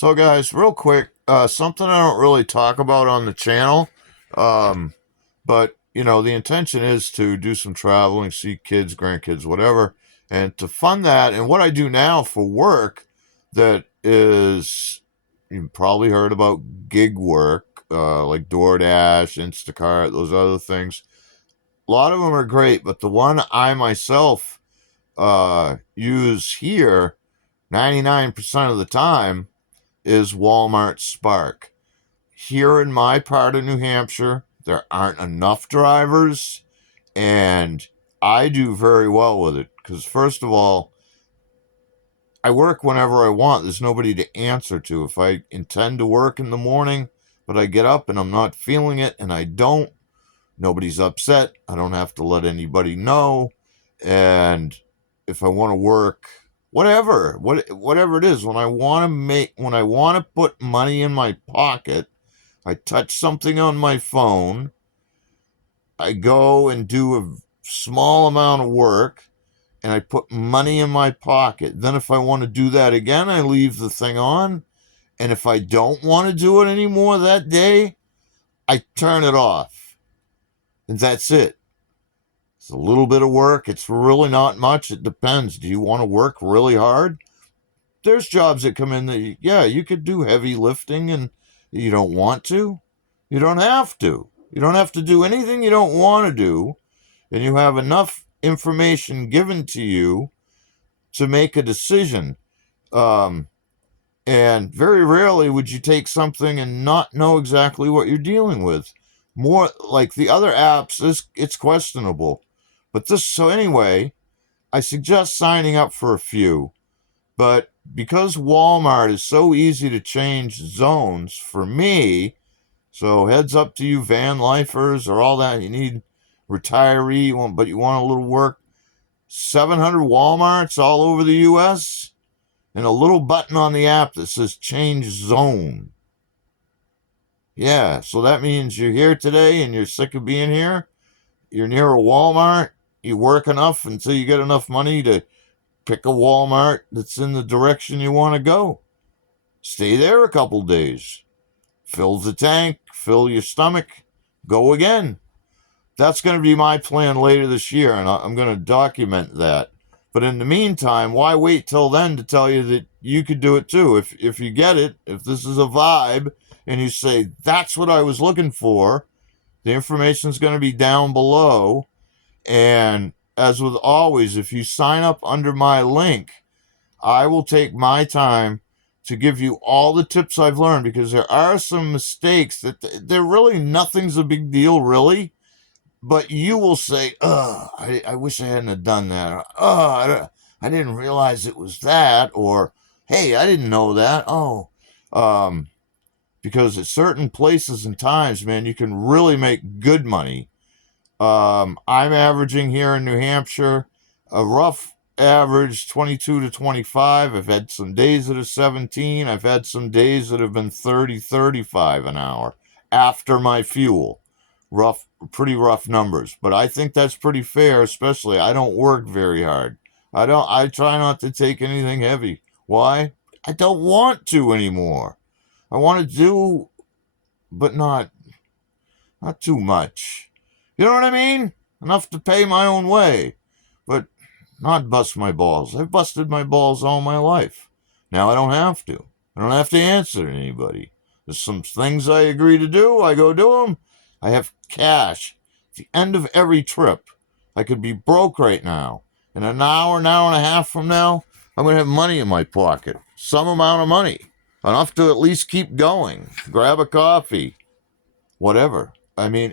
So, guys, real quick, something I don't really talk about on the channel, um, but the intention is to do some traveling, see kids, grandkids, whatever, and to fund that. And what I do now for work, that is, you've probably heard about gig work, like DoorDash, Instacart, those other things. A lot of them are great, but the one I myself use here, 99% of the time, is Walmart Spark. Here in my part of New Hampshire, there aren't enough drivers, and I do very well with it because, first of all, I work whenever I want. There's nobody to answer to. If I intend to work in the morning, but I get up and I'm not feeling it and I don't, nobody's upset. I don't have to let anybody know. And if I want to work, whatever it is, when I want to put money in my pocket, I touch something on my phone. I go and do a small amount of work and I put money in my pocket. Then if I want to do that again, I leave the thing on. And if I don't want to do it anymore that day, I turn it off. And that's it. It's a little bit of work. It's really not much. It depends. Do you want to work really hard? There's jobs that come in that, yeah, you could do heavy lifting and you don't want to. You don't have to. You don't have to do anything you don't want to do. And you have enough information given to you to make a decision. Um, and very rarely would you take something and not know exactly what you're dealing with. More like the other apps, it's questionable. But so anyway, I suggest signing up for a few. But because Walmart is so easy to change zones for me, so heads up to you van lifers or all that, you need retiree, but you want a little work. 700 Walmarts all over the U.S. and a little button on the app that says change zone. Yeah, so that means you're here today and you're sick of being here. You're near a Walmart. You work enough until you get enough money to pick a Walmart that's in the direction you want to go. Stay there a couple days. Fill the tank, fill your stomach, go again. That's going to be my plan later this year, and I'm going to document that. But in the meantime, why wait till then to tell you that you could do it too? If you get it, if this is a vibe, and you say, that's what I was looking for, the information is going to be down below. And as with always, if you sign up under my link, I will take my time to give you all the tips I've learned, because there are some mistakes that they're really nothing's a big deal, really. But you will say, I wish I hadn't have done that. I didn't realize it was that. Or, hey, I didn't know that. Um, because at certain places and times, man, you can really make good money. I'm averaging here in New Hampshire a rough average 22 to 25. I've had some days that are 17. I've had some days that have been 30, 35 an hour after my fuel. Pretty rough numbers, but I think that's pretty fair. Especially, I don't work very hard. I try not to take anything heavy. Why? I don't want to anymore. I want to do, but not too much. You know what I mean? Enough to pay my own way, but not bust my balls. I've busted my balls all my life. Now I don't have to. I don't have to answer to anybody. There's some things I agree to do. I go do them. I have cash. At the end of every trip, I could be broke right now. In an hour and a half from now, I'm going to have money in my pocket. Some amount of money. Enough to at least keep going. Grab a coffee. Whatever. I mean,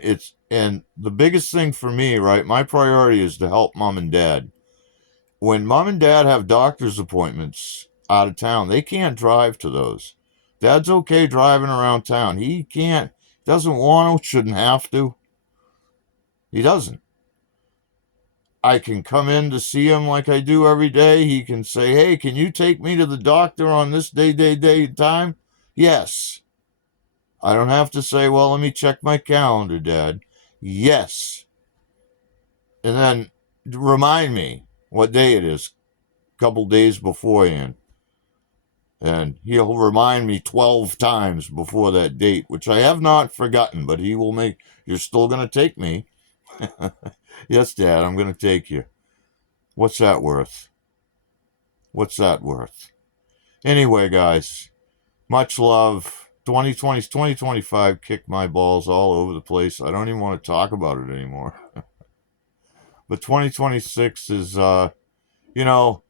and the biggest thing for me, right? My priority is to help mom and dad. When mom and dad have doctor's appointments out of town, they can't drive to those. Dad's okay driving around town. He can't, doesn't want to, shouldn't have to. He doesn't. I can come in to see him like I do every day. He can say, hey, can you take me to the doctor on this day, time? Yes. I don't have to say, well, let me check my calendar, Dad. Yes. And then remind me what day it is a couple days beforehand. And he'll remind me 12 times before that date, which I have not forgotten, but he will make, you're still going to take me. Yes, Dad, I'm going to take you. What's that worth? What's that worth? Anyway, guys, much love. 2025 kicked my balls all over the place. I don't even want to talk about it anymore. But 2026 is, you know,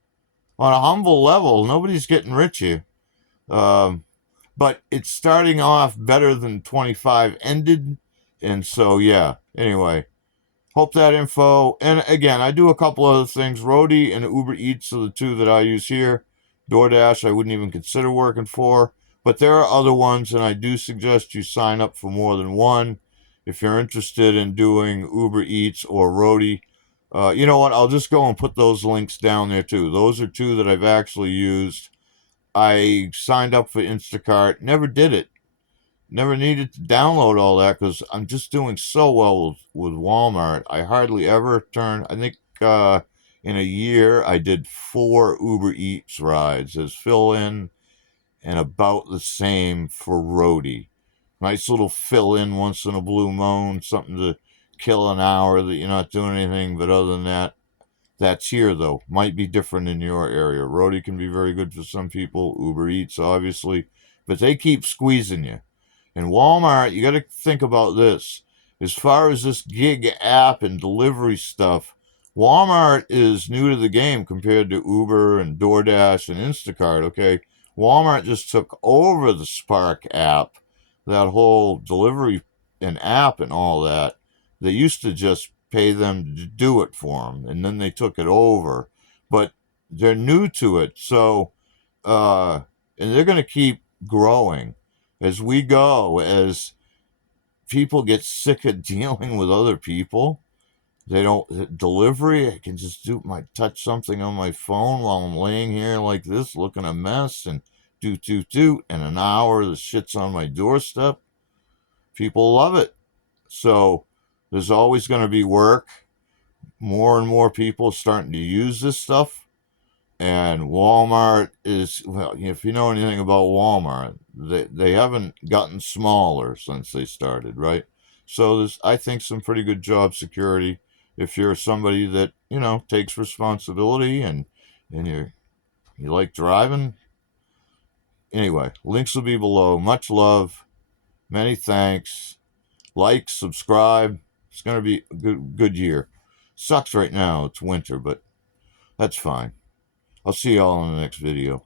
on a humble level, nobody's getting rich here. But it's starting off better than 25 ended. And so, yeah, anyway, hope that info. And again, I do a couple other things. Roadie and Uber Eats are the two that I use here. DoorDash, I wouldn't even consider working for. But there are other ones, and I do suggest you sign up for more than one if you're interested in doing Uber Eats or Roadie. You know what? I'll just go and put those links down there too. Those are two that I've actually used. I signed up for Instacart, never did it. Never needed to download all that because I'm just doing so well with Walmart. I hardly ever turn, I think in a year I did 4 Uber Eats rides as fill in and about the same for Roadie. Nice little fill in once in a blue moon, something to kill an hour that you're not doing anything, but other than that, that's here, though. Might be different in your area. Roadie can be very good for some people. Uber Eats, obviously. But they keep squeezing you. And Walmart, you got to think about this. As far as this gig app and delivery stuff, Walmart is new to the game compared to Uber and DoorDash and Instacart, okay? Walmart just took over the Spark app, that whole delivery and app and all that. They used to just pay them to do it for them, and then they took it over. But they're new to it, so and they're going to keep growing as we go. As people get sick of dealing with other people, they don't delivery. I can just touch something on my phone while I'm laying here like this, looking a mess, and do, and an hour the shit's on my doorstep. People love it. So there's always going to be work. More and more people starting to use this stuff. And Walmart is, well, if you know anything about Walmart, they haven't gotten smaller since they started, right? So there's, I think, some pretty good job security if you're somebody that, takes responsibility and you like driving. Anyway, links will be below. Much love. Many thanks. Like, subscribe. It's going to be a good year. Sucks right now. It's winter, but that's fine. I'll see y'all in the next video.